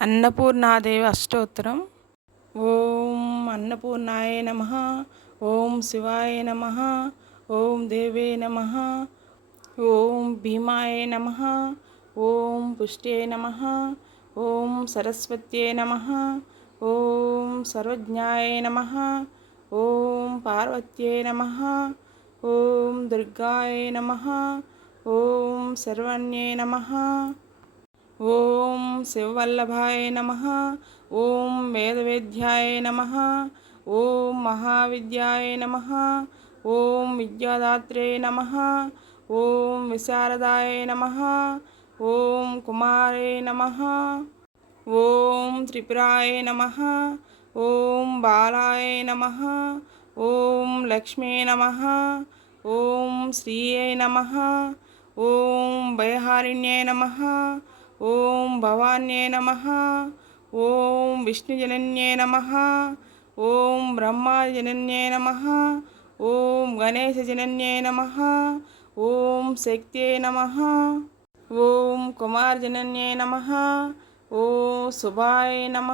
అన్నపూర్ణాదేవి అష్టోత్తరం. ఓం అన్నపూర్ణాయ నమ ఓం శివాయ నమ ఓం దేవే నమ ఓం భీమాయ నమ ఓం పుష్టే నమ ఓం సరస్వత్యే నమ ఓం సర్వజ్ఞాయ నమ ఓం పార్వత్యే నమ ఓం దుర్గాయ నమ ఓం శర్వణ్యే నమ ఓం శివవల్లభాయ నమ ఓం వేదవేద్యాయ నమ ఓం మహావిద్యాయ నమ ఓం విద్యాదాత్రే నమ ఓం విశారదాయ నమ ఓం కుమారే నమ ఓం త్రిపురాయ నమ ఓం బాలాయ నమ ఓం లక్ష్మీ నమ ఓం శ్రీయై నమ ఓం భయహారిణ్యై నమ ఓం భవాన్యే నమ. ఓం విష్ణుజనన్యే నమ. ఓం బ్రహ్మాజనన్యే నమ. ఓం గణేశజనన్యే నమ. ఓం శక్తే నమ. ఓం కుమార్జనన్యే నమ. ఓం శుభాయ నమ.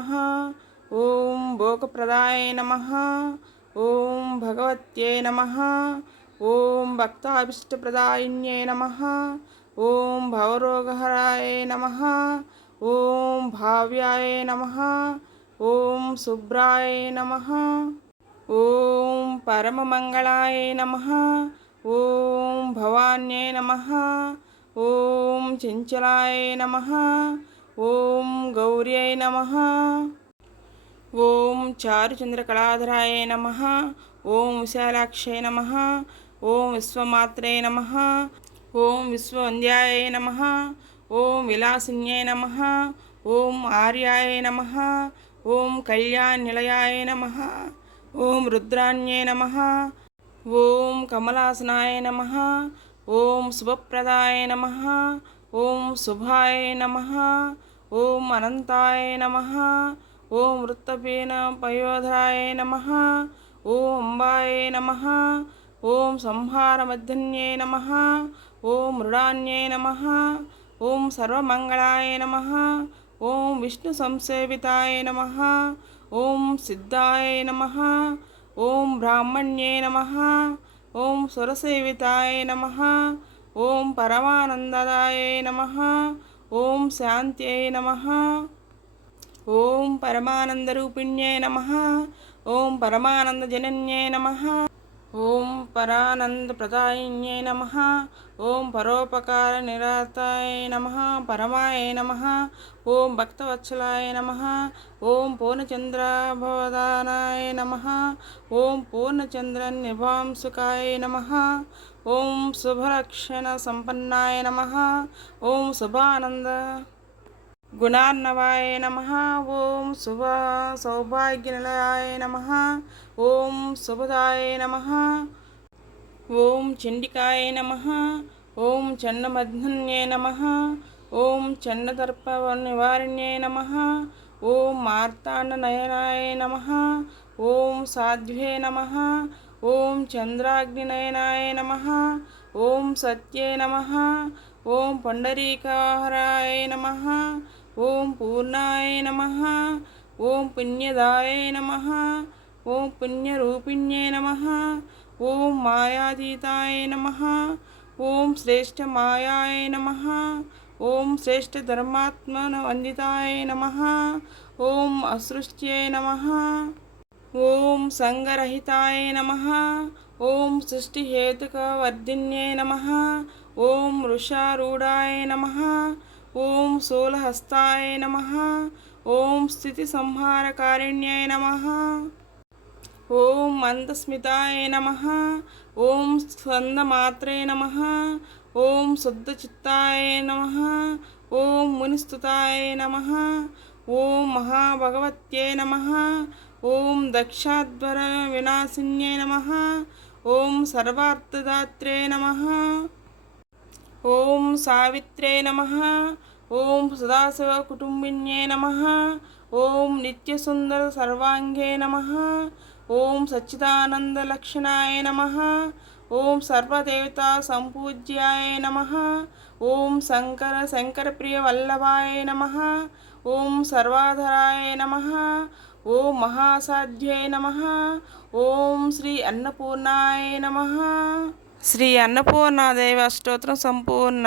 ఓం భోగప్రదాయ నమ. ఓం భగవత్యే నమ. ఓం భక్తాభిష్టప్రదాయిన్యై నమ. ఓం భవరోగహరాయ నమ ఓం భావ్యాయ నమ ఓం శుభ్రాయ నమ ఓం పరమమంగళాయ నమ ఓం భవాన్యై నమ ఓం చంచలాయ నమ ఓం గౌర్యై నమ ఓం చారుచంద్రకళాధరాయ నమ ఓం విశాలాక్షయ నమ ఓం విశ్వమాత్రే నమ ఓం విశ్వవంద్యాయ నమ ఓం విలాసిన్యై నమ ఓం ఆర్యాయ నమ ఓం కళ్యాణ్నిలయాయ నమ ఓం రుద్రాణ్యే నమ ఓం కమలాసనాయ నమ ఓం శుభప్రదాయ నమ ఓం శుభాయ నమ ఓం అనంతాయ నమ ఓం వృత్తపీన పయోధరాయ నమ ఓం అంబాయ నమ ఓం సంహారమధ్యన్యే నమ ఓం మృడాన్యే నమ ఓం సర్వమంగళాయ నమ ఓం విష్ణు సంసేవితాయ నమ ఓం సిద్ధాయ నమ ఓం బ్రాహ్మణ్యే నమ ఓం సురసేవితాయ నమ ఓం పరమానందదాయ నమ ఓం శాంత్యై నమ ఓం పరమానందరూపిణ్యే నమ ఓం పరమానందజనన్యే నమ ఓం పరానంద ప్రదాయిన్యై నమ. ఓం పరోపకార నిరాతాయ నమ. పరమాయ నమ. ఓం భక్తవత్సలాయ నమ. ఓం పూర్ణచంద్రాభవదానాయ నమ. ఓం పూర్ణచంద్ర నిభాంసుకాయ నమ. ఓం శుభరక్షణ సంపన్నాయ నమ. ఓం శుభానంద గుణార్ణవాయ నమ ఓం శుభ సౌభాగ్యనిలయాయ నమ ఓం శుభదాయ నమ ఓం చండికాయ నమ ఓం చండమధ్న్యే నమ ఓం చండదర్ప నివారణ్యే నమ ఓం మార్తాండనయనాయ నమ ఓం సాధ్వే నమ ఓం చంద్రాగ్నినయనాయ నమ ఓం సత్యే నమ ఓం పుండరీకాహరాయ నమ ఓం పూర్ణాయ నమ. ఓం పుణ్యదాయ నమ. ఓం పుణ్యరూపిణ్యే నమ. ఓం మాయాతీతాయ నమ. ఓం శ్రేష్టమాయాయ నమ. ఓం శ్రేష్టధర్మాత్మన వందితాయ నమ. ఓం అసృష్ట్యై నమ. ఓం సంగరహితాయ నమ. ఓం సృష్టిహేతుకవర్ధిన్యే నమ. ఓం వృషారూఢాయ నమ. ఓం శూలహస్తాయ నమ. ఓం స్థితి సంహారకారిణ్యాయ నమ. ఓం మందస్మితాయ నమ. ఓం స్కందమాత్రే నమ. ఓం శుద్ధచిత్తాయ నమ. ఓం మునిస్తుతాయ నమ. ఓం మహాభగవత్యై నమ. ఓం దక్షాధ్వర వినాశిన్యై నమ. ఓం సర్వార్థదాత్రే నమ. ఓం సావిత్రే నమ. ఓం సదాశివ కుటుంబిన్యే నమ. ఓం నిత్యసుందర సర్వాంగే నమ. ఓం సచ్చిదానందలక్షణాయ నమ. ఓం సర్వదేవతా సంపూజ్యాయ నమ. ఓం శంకర శంకర ప్రియ వల్లభాయ నమ. ఓం సర్వాధరాయ నమ. ఓం మహాసాధ్యాయ నమ. ఓం శ్రీ అన్నపూర్ణాయ నమ. శ్రీ అన్నపూర్ణాదేవి అష్టోత్తరం సంపూర్ణ.